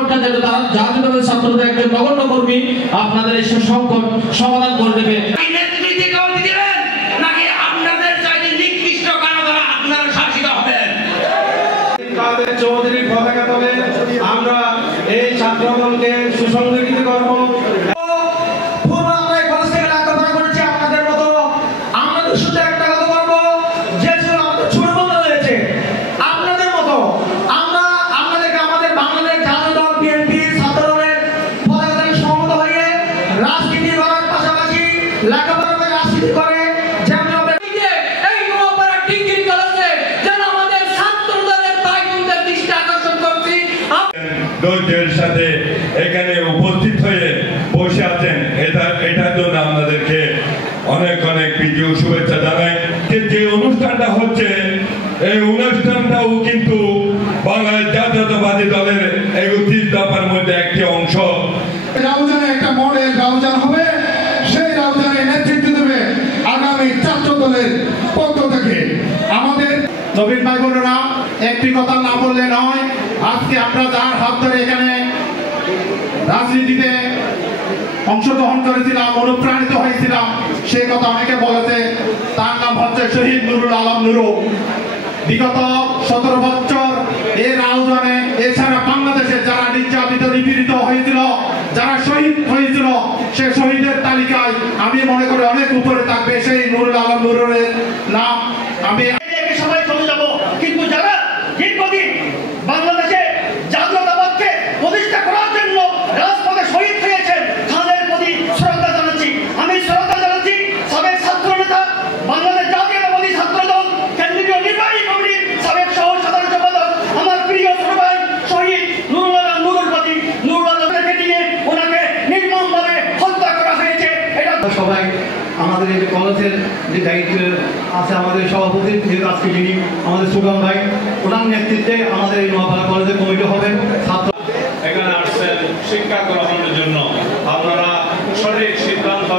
সংকটটা যেটা জাতীয়তাবাদী ছাত্রদের একজন নগণ্য কর্মী আপনাদের এই সংকট সমাধান করে দেবে। নাকি আপনাদের চাইতে নিকৃষ্ট কারো দ্বারা আপনারা শাসিত হবেন? চৌধুরীর পতাকা তলে আমরা এই ছাত্রদলকে সুসংগঠিত করব। ধৈর্যের সাথে এখানে উপস্থিত হয়ে বসে আছেন, এটার জন্য আপনাদেরকে অনেক অনেক প্রীতি ও শুভেচ্ছা জানাই। যে অনুষ্ঠানটা হচ্ছে এই অনুষ্ঠানটাও কিন্তু বাংলাদেশ জাতীয়তাবাদী দলের ৩১ দফার মধ্যে একটি অংশ। রাউজানে একটা মডেল রাউজান হবে, সেই রাউজানে নেতৃত্ব দেবে আগামী ছাত্র দলের পক্ষ থেকে আমাদের নবীন ভাই বোনেরা। একটি কথা না বললে নয়, আজকে আমরা যার হাত ধরে এখানে রাজনীতিতে অংশগ্রহণ করেছিলাম, অনুপ্রাণিত হয়েছিলাম, সেই কথা অনেকে বলেছে। তার নাম হচ্ছে শহীদ নুরুল আলম নুরু। বিগত 17 বছর এই রাউজানে এছাড়া বাংলাদেশে যারা নির্যাতিত নিপীড়িত হয়েছিল, যারা শহীদ হয়েছিল, সে শহীদের তালিকায় আমি মনে করি অনেক উপরে থাকবে সেই নুরুল আলম নুরুলের নাম। আমি সবাই চলে যাব, কিন্তু যারা দীর্ঘদিন বাংলাদেশে জাতীয়তাবাদকে প্রতিষ্ঠা করার জন্য রাজপথে শহীদ হয়েছেন, তাদের প্রতি শ্রদ্ধা জানাচ্ছি। আমি শ্রদ্ধা জানাচ্ছি সাবেক ছাত্র নেতা, বাংলাদেশ জাতীয়তাবাদী ছাত্র দল কেন্দ্রীয় নির্বাহী কমিটির সাবেক সহ সাধারণ সম্পাদক, আমার প্রিয় ছোট ভাই শহীদ নুরুল আলম নুরুল প্রতি নুরুল আলমকে নিয়ে ওনাকে নির্মমভাবে হত্যা করা হয়েছে। এটা সবাই আমাদের এই কলেজের যে দায়িত্ব আছে, আমাদের সভাপতি আজকে যিনি আমাদের সুগম ভাই, ওনার নেতৃত্বে আমাদের এই নোয়াপাড়া কলেজের কমিটি হবে। ছাত্র এখানে আসছেন শিক্ষা গ্রহণের জন্য। আপনারা সঠিক সিদ্ধান্ত,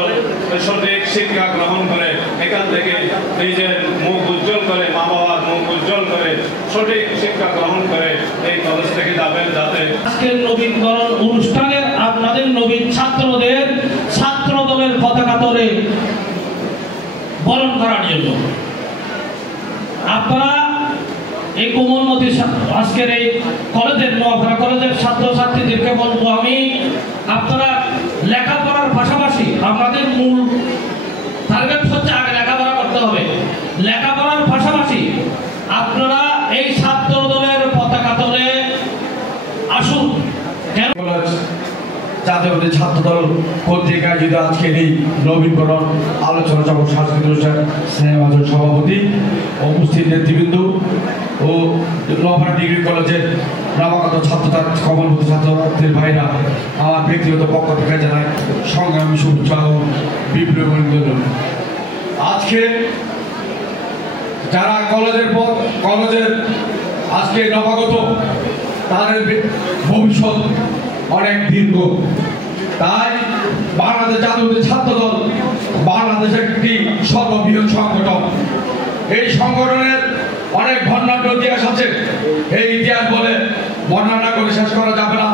সঠিক শিক্ষা গ্রহণ করে এখান থেকে নিজের মুখ উজ্জ্বল করে, মা বাবার মুখ উজ্জ্বল করে সঠিক শিক্ষা গ্রহণ করে এই কলেজ থেকে যাবেন, যাতে আজকের নবীনবরণ অনুষ্ঠানের আপনাদের নবীন ছাত্রদের ছাত্র দলের পতাকা তলে বরণ করার জন্য আপনারা এই কোমলমতি আজকের এই কলেজের নোয়াপাড়া কলেজের ছাত্রছাত্রীদেরকে বলবো, আমি আপনারা লেখাপড়ার পাশাপাশি আমাদের মূল টার্গেট হচ্ছে আগে লেখাপড়া করতে হবে। লেখাপড়ার পাশাপাশি আপনারা এই ছাত্র দলের পতাকা তলে আসুন। জাতীয়তাবাদী ছাত্র দল কর্তৃক আয়োজিত আজকের এই নবীনবরণ আলোচনা সভা সাংস্কৃতিক অনুষ্ঠান স্নেহভাজন সভাপতি, উপস্থিত নেতৃবৃন্দ ও নোয়াপাড়া ডিগ্রি কলেজের নবাগত ছাত্রছাত্রী কমলমতি ছাত্রছাত্রীর ভাইরা, আমার ব্যক্তিগত পক্ষ থেকে জানাই সংগ্রামী শুভেচ্ছা ও বিপ্লবী অভিনন্দন। আজকে যারা কলেজের আজকে নবাগত, তাদের ভবিষ্যৎ অনেক দীর্ঘ। তাই বাংলাদেশ জাতীয়তাবাদী ছাত্র দল বাংলাদেশের একটি সর্ববৃহৎ সংগঠন। এই সংগঠনের অনেক বর্ণাঢ্য ইতিহাস আছে, এই ইতিহাস বলে বর্ণনা করে শেষ করা যাবে না।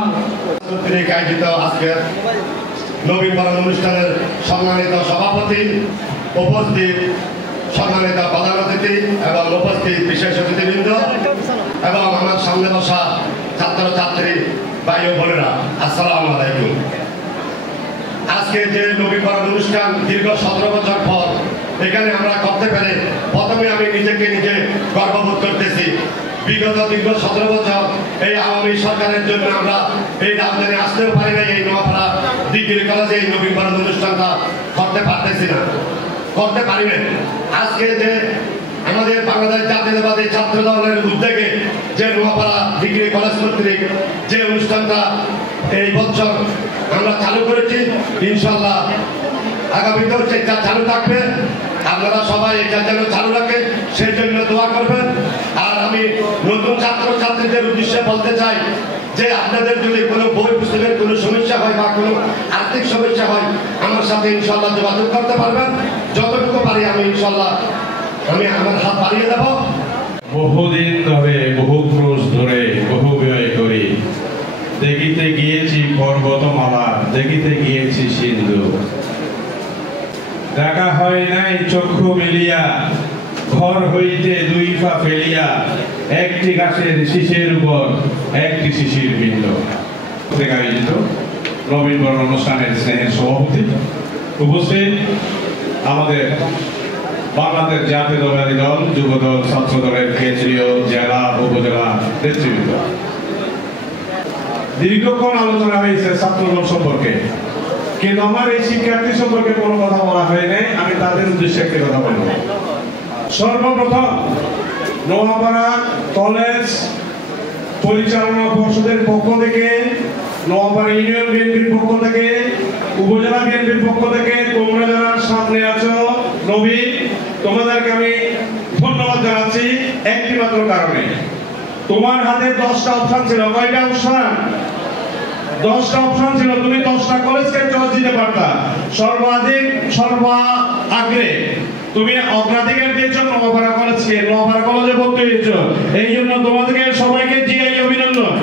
আয়োজিত আজকের নবীনবরণ অনুষ্ঠানের সম্মানিত সভাপতি, উপস্থিত সম্মানিত প্রধান অতিথি এবং উপস্থিত বিশেষ অতিথিবৃন্দ এবং আমার সামনে বসা ছাত্রছাত্রী ভাই ও বোনেরা, আসসালামু আলাইকুম। আজকে যে নবীনবরণ অনুষ্ঠান দীর্ঘ 17 বছর পর এখানে আমরা করতে পেরে প্রথমে আমি নিজে গর্ববোধ করতেছি। বিগত দীর্ঘ 17 বছর এই আওয়ামী সরকারের জন্য আমরা এই রাজধানী আসতেও পারি না, এই নোয়াপাড়া ডিগ্রি কলেজে এই নবীনবরণ অনুষ্ঠানটা করতে পারি না। আজকে যে আমাদের বাংলাদেশ জাতীয়তাবাদী ছাত্র দলের উদ্যোগে যে নোয়াপাড়া ডিগ্রি কলেজ কর্তৃক যে অনুষ্ঠানটা এই বছর আমরা চালু করেছি, ইনশাল্লাহ আগামীতেও সেটা চালু থাকবে। আপনারা সবাই এটা যেন চালু রাখেন, সেই জন্য দোয়া করবেন। আর আমি নতুন ছাত্রছাত্রীদের উদ্দেশ্যে বলতে চাই যে আপনাদের যদি কোনো বই পুস্তকের কোনো সমস্যা হয় বা কোনো আর্থিক সমস্যা হয়, আমার সাথে ইনশাল্লাহ যোগাযোগ করতে পারবেন। যতটুকু পারি আমি ইনশাল্লাহ আমার হাত বাড়িয়ে দেব। বহুদিন ধরে, বহু ক্রোশ ধরে, বহু ব্যয় করে দেখিতে গিয়েছি পর্বতমালা, দেখিতে গিয়েছি সিন্ধু। দেখা হয় নাই চক্ষু মেলিয়া, ঘর হইতে দুই পা ফেলিয়া, একটি গাছের শীষের উপর একটি শিশির বিন্দু। আয়োজিত নবীন বরণ অনুষ্ঠানের স্নেহের সভাপতি, উপস্থিত আমাদের বাংলাদেশ জাতীয়তাবাদী দল, যুবদল, ছাত্র দলের কেন্দ্রীয়, জেলা, উপজেলা নেতৃবৃন্দ। দীর্ঘক্ষণ আলোচনা হয়েছে ছাত্রদল সম্পর্কে, কিন্তু আমার এই শিক্ষার্থী সম্পর্কে কোনো কথা বলা হয় নাই। আমি তাদের উদ্দেশ্যে একটি কথা বলব। সর্বপ্রথম নোয়াপাড়া কলেজ পরিচালনা পর্ষদের পক্ষ থেকে, নোয়াপাড়া ইউনিয়ন বিএনপির পক্ষ থেকে, উপজেলা বিএনপির পক্ষ থেকে তোমরা যারা সামনে আছো নবীন, তোমাদেরকে আমি ধন্যবাদ জানাচ্ছি একটি মাত্র কারণে। তোমার হাতে 10টা অপশন ছিল। কয়টা অপশন? 10টা অপশন ছিল। তুমি 10টা কলেজকে চয়েস দিতে পারতা। সর্বাগ্রে তুমি অগ্রাধিকার দিয়েছো নোয়াপাড়া কলেজকে, নোয়াপাড়া কলেজে ভর্তি হয়েছো। এই জন্য তোমাদেরকে সবাইকে জিআই অভিনন্দন।